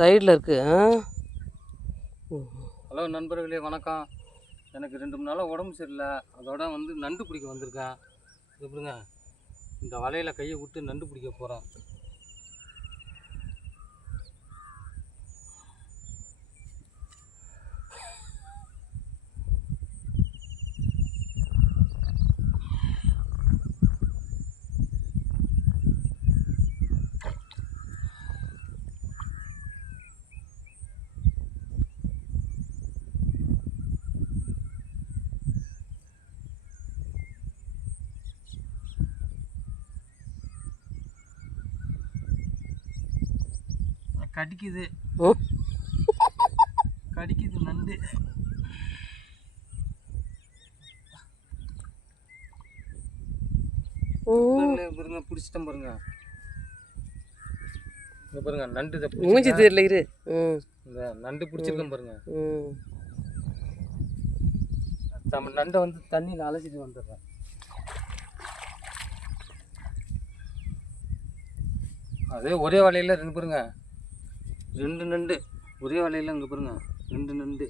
சைடில் இருக்குது. ஹலோ நண்பர்களே, வணக்கம். எனக்கு 2 3 நாளாக உடம்பு சரியில்லை. அதோட நண்டு பிடிக்க வந்திருக்கேன். எப்படிங்க இந்த வலையில் கையை விட்டு நண்டு பிடிக்க போகிறேன். கடிக்குது நண்டு. பாருங்க, பிடிச்சிட்டேன் பாருங்க. இங்க பாருங்க, நண்டு மூஞ்சி தெரியல. இரு, இந்த நண்டு பிடிச்சிருக்கேன் பாருங்க. நம்ம நண்டை தண்ணியில் அலசிட்டு வந்துடுறேன். அதே ஒரே வலையில் 2 பாருங்க, 2 நண்டு ஒரே வலையில். இங்கே பாருங்க 2 நண்டு.